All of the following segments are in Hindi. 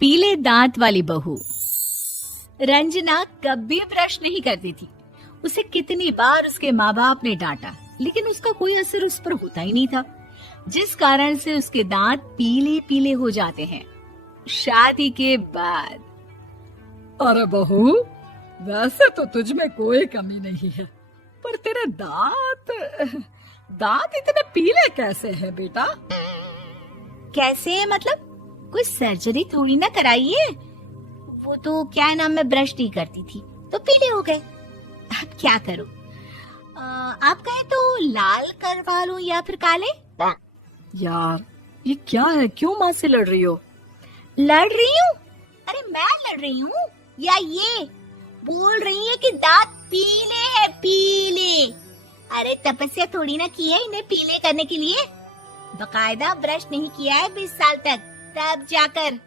पीले दांत वाली बहू। रंजना कभी ब्रश नहीं करती थी। उसे कितनी बार उसके माँ बाप ने डांटा, लेकिन उसका कोई असर उस पर होता ही नहीं था, जिस कारण से उसके दांत पीले पीले हो जाते हैं। शादी के बाद अरे बहू, वैसे तो तुझ में कोई कमी नहीं है, पर तेरे दांत इतने पीले कैसे हैं बेटा? कैसे मतलब? कोई सर्जरी थोड़ी ना कराई है। वो तो क्या नाम, मैं ब्रश नहीं करती थी तो पीले हो गए। अब क्या करूं? आप कहें तो लाल करवा लूं या फिर काले? यार ये क्या है, क्यों माँ से लड़ रही हो? लड़ रही हूँ? अरे मैं लड़ रही हूँ या ये बोल रही है कि दांत पीले हैं, पीले। अरे तपस्या थोड़ी ना की है इन्हें पीले करने के लिए। बकायदा ब्रश नहीं किया है 20 साल तक, तब जाकर।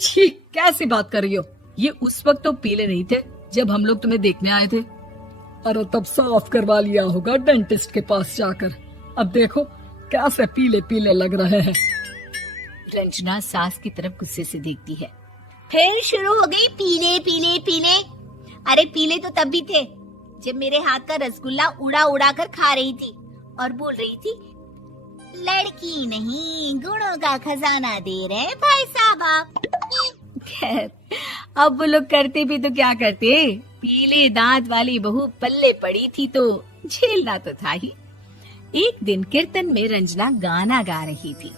छी, कैसी बात कर रही हो? ये उस वक्त तो पीले नहीं थे जब हम लोग तुम्हें देखने आए थे। अरे तब साफ करवा लिया होगा डेंटिस्ट के पास जाकर। अब देखो कैसे पीले पीले लग रहे हैं। रंजना सास की तरफ गुस्से से देखती है। फिर शुरू हो गई पीले पीले पीले। अरे पीले तो तब भी थे जब मेरे हाथ का रसगुल्ला उड़ा उड़ा कर खा रही थी और बोल रही थी, लड़की नहीं गुणों का खजाना दे रहे भाई साहब आप। खैर, अब वो लोग करते भी तो क्या करते, पीले दांत वाली बहू पल्ले पड़ी थी तो झेलना तो था ही। एक दिन कीर्तन में रंजना गाना गा रही थी।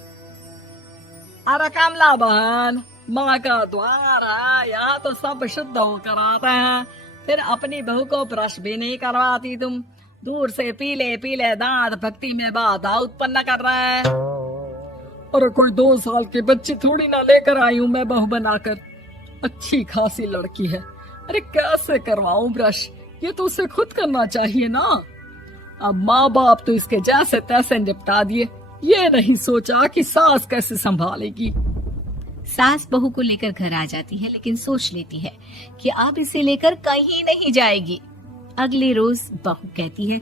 अरे कमला बहन, माँ का द्वार है, यहाँ तो सब शुद्ध होकर आते हैं, फिर अपनी बहू को ब्रश भी नहीं करवाती तुम। दूर से पीले पीले दांत भक्ति में बाधा उत्पन्न कर रहे हैं। अरे कोई 2 साल के बच्चे थोड़ी ना लेकर आई हूँ मैं बहू बनाकर। अच्छी खासी लड़की है, अरे कैसे करवाऊं ब्रश? ये तो उसे खुद करना चाहिए ना। अब माँ बाप तो इसके जैसे तैसे निपटा दिए, ये नहीं सोचा कि सास कैसे संभालेगी। सास बहू को लेकर घर आ जाती है, लेकिन सोच लेती है कि अब इसे लेकर कहीं नहीं जाएगी। अगले रोज बहू कहती है,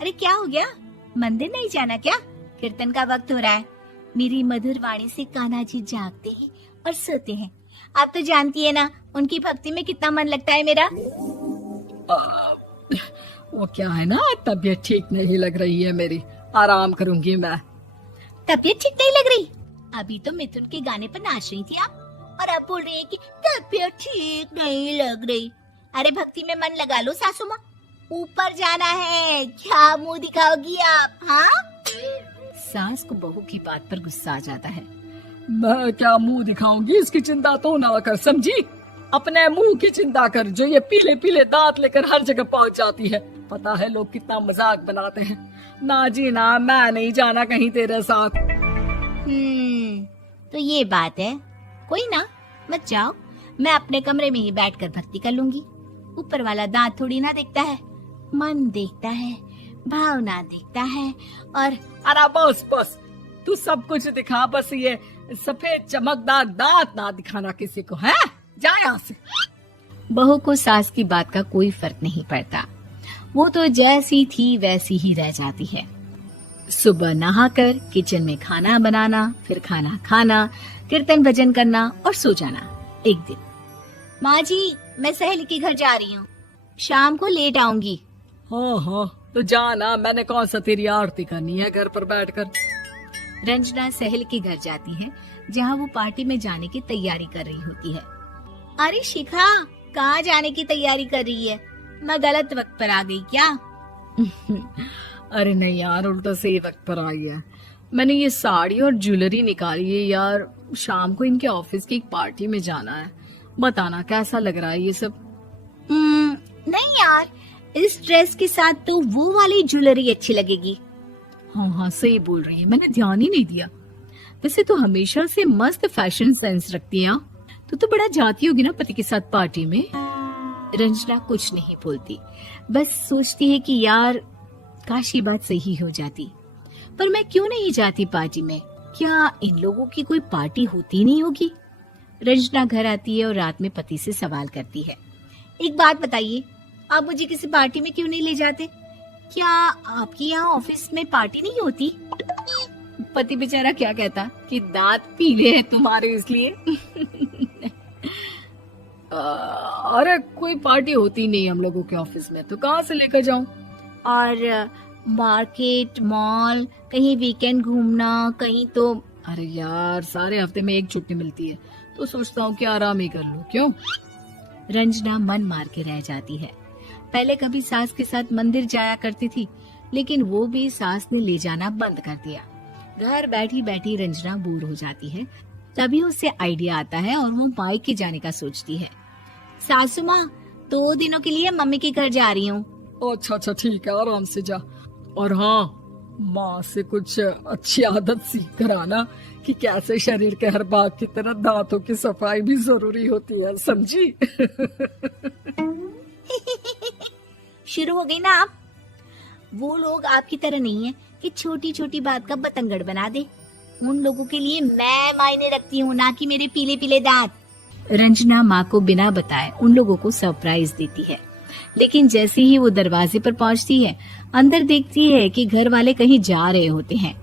अरे क्या हो गया, मंदिर नहीं जाना क्या? कीर्तन का वक्त हो रहा है। मेरी मधुर वाणी से कान्हा जी जागते हैं और सोते हैं। आप तो जानती है ना उनकी भक्ति में कितना मन लगता है मेरा। वो क्या है ना, तबीयत ठीक नहीं लग रही है मेरी, आराम करूंगी मैं। तबीयत ठीक नहीं लग रही? अभी तो मिथुन के गाने पर नाच रही थी आप, और अब बोल रही है कि तबीयत ठीक नहीं लग रही। अरे भक्ति में मन लगा लो सासू माँ, ऊपर जाना है, क्या मुंह दिखाओगी आप? हाँ? सास को बहू की बात पर गुस्सा आ जाता है। मैं क्या मुंह दिखाऊंगी, इसकी चिंता तो ना कर, समझी? अपने मुंह की चिंता कर, जो ये पीले पीले दांत लेकर हर जगह पहुंच जाती है। पता है लोग कितना मजाक बनाते हैं। ना जी ना, मैं नहीं जाना कहीं तेरे साथ। तो ये बात है। कोई ना, मत जाओ, मैं अपने कमरे में ही बैठकर भक्ति कर लूंगी। ऊपर वाला दांत थोड़ी ना देखता है, मन देखता है, भावना देखता है। और अरे बस बस, तू सब कुछ दिखा, बस ये सफेद चमकदार दांत ना दिखाना किसी को, है? जा यहाँ से। बहू को सास की बात का कोई फर्क नहीं पड़ता, वो तो जैसी थी वैसी ही रह जाती है। सुबह नहाकर किचन में खाना बनाना, फिर खाना खाना, कीर्तन भजन करना और सो जाना। एक दिन, माँ जी मैं सहेली के घर जा रही हूँ, शाम को लेट आऊंगी। हाँ हाँ तो जाना, मैंने कौन सा तेरी आरती करनी है घर पर बैठकर। रंजना सहेली के घर जाती है, जहाँ वो पार्टी में जाने की तैयारी कर रही होती है। अरे शिखा, कहाँ जाने की तैयारी कर रही है? मैं गलत वक्त पर आ गई क्या? अरे नहीं यार, उल्टा सही वक्त पर आई है। मैंने ये साड़ी और ज्वेलरी निकाली है यार, शाम को इनके ऑफिस की एक पार्टी में जाना है। बताना कैसा लग रहा है ये सब? नहीं यार, इस ड्रेस के साथ तो वो वाली ज्वेलरी अच्छी लगेगी। हाँ हाँ सही बोल रही है, मैंने ध्यान ही नहीं दिया। वैसे तो हमेशा से मस्त फैशन सेंस रखती है। तो बड़ा जाती होगी ना पति के साथ पार्टी में। रंजना कुछ नहीं बोलती, बस सोचती है कि यार काश ये बात सही हो जाती, पर मैं क्यों नहीं जाती पार्टी में? क्या इन लोगों की कोई पार्टी होती नहीं होगी? रंजना घर आती है और रात में पति से सवाल करती है, एक बात बताइए, आप मुझे किसी पार्टी में क्यों नहीं ले जाते? क्या आपके यहाँ ऑफिस में पार्टी नहीं होती? पति बेचारा क्या कहता कि दांत पीले हैं तुम्हारे इसलिए। अरे कोई पार्टी होती नहीं हम लोगों के ऑफिस में, तो कहाँ से लेकर जाऊं? और मार्केट, मॉल, कहीं वीकेंड घूमना, कहीं तो। अरे यार सारे हफ्ते में एक छुट्टी मिलती है, तो सोचता हूँ कि आराम ही कर लूं। क्यों? रंजना मन मार के रह जाती है। पहले कभी सास के साथ मंदिर जाया करती थी, लेकिन वो भी सास ने ले जाना बंद कर दिया। घर बैठी बैठी रंजना बोर हो जाती है। तभी उसे आइडिया आता है और वो मायके जाने का सोचती है। सासू माँ, 2 दिनों के लिए मम्मी के घर जा रही हूँ। अच्छा अच्छा ठीक है, आराम से जा। और हाँ, माँ से कुछ अच्छी आदत सीख कर आना कि कैसे शरीर के हर भाग की तरह दांतों की सफाई भी जरूरी होती है, समझी? शुरू हो गई ना आप। वो लोग आपकी तरह नहीं है कि छोटी छोटी बात का बतंगड़ बना दे। उन लोगों के लिए मैं मायने रखती हूँ, ना कि मेरे पीले पीले दांत। रंजना माँ को बिना बताए उन लोगों को सरप्राइज देती है, लेकिन जैसे ही वो दरवाजे पर पहुंचती है, अंदर देखती है कि घर वाले कहीं जा रहे होते हैं।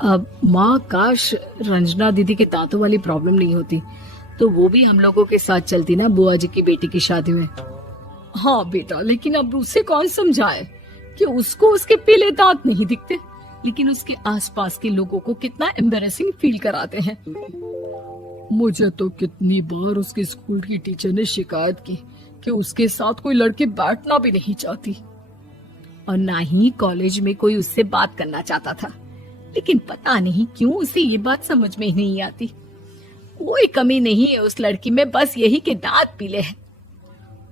अब माँ, काश रंजना दीदी के दांतों वाली प्रॉब्लम नहीं होती, तो वो भी हम लोगों के साथ चलती ना बुआ जी की बेटी की शादी में। हाँ बेटा, लेकिन अब उसे कौन समझाए कि उसको उसके पीले दांत नहीं दिखते, लेकिन उसके आसपास के लोगों को कितना एम्बैरेसिंग फील कराते हैं। मुझे तो कितनी बार उसके स्कूल की टीचर ने शिकायत की कि उसके साथ कोई लड़की बैठना भी नहीं चाहती, और ना ही कॉलेज में कोई उससे बात करना चाहता था। लेकिन पता नहीं क्यों उसे ये बात समझ में ही नहीं आती। कोई कमी नहीं है उस लड़की में, बस यही कि दांत पीले हैं।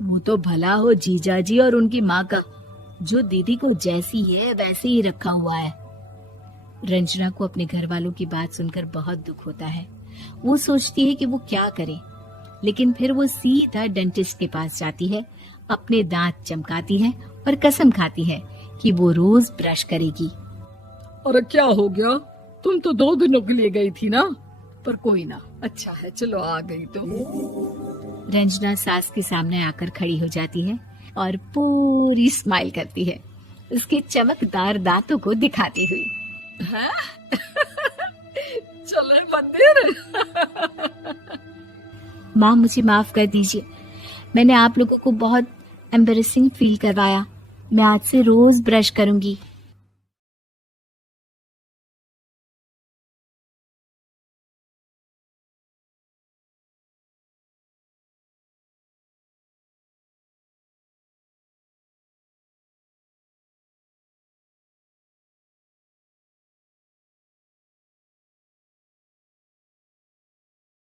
वो तो भला हो जीजा जी और उनकी माँ का, जो दीदी को जैसी है वैसे ही रखा हुआ है। रंजना को अपने घर वालों की बात सुनकर बहुत दुख होता है। वो सोचती है कि वो क्या करे, लेकिन फिर वो सीधा डेंटिस्ट के पास जाती है, अपने दांत चमकाती है और कसम खाती है कि वो रोज ब्रश करेगी। अरे क्या हो गया? तुम तो 2 दिनों के लिए गई थी ना, पर कोई ना, अच्छा है, चलो आ गई तो। रंजना सास के सामने आकर खड़ी हो जाती है और पूरी स्माइल करती है, उसके चमकदार दांतों को दिखाती हुई। है? चले मंदिर। माँ, मुझे माफ कर दीजिए, मैंने आप लोगों को बहुत एम्बैरेसिंग फील करवाया। मैं आज से रोज ब्रश करूंगी।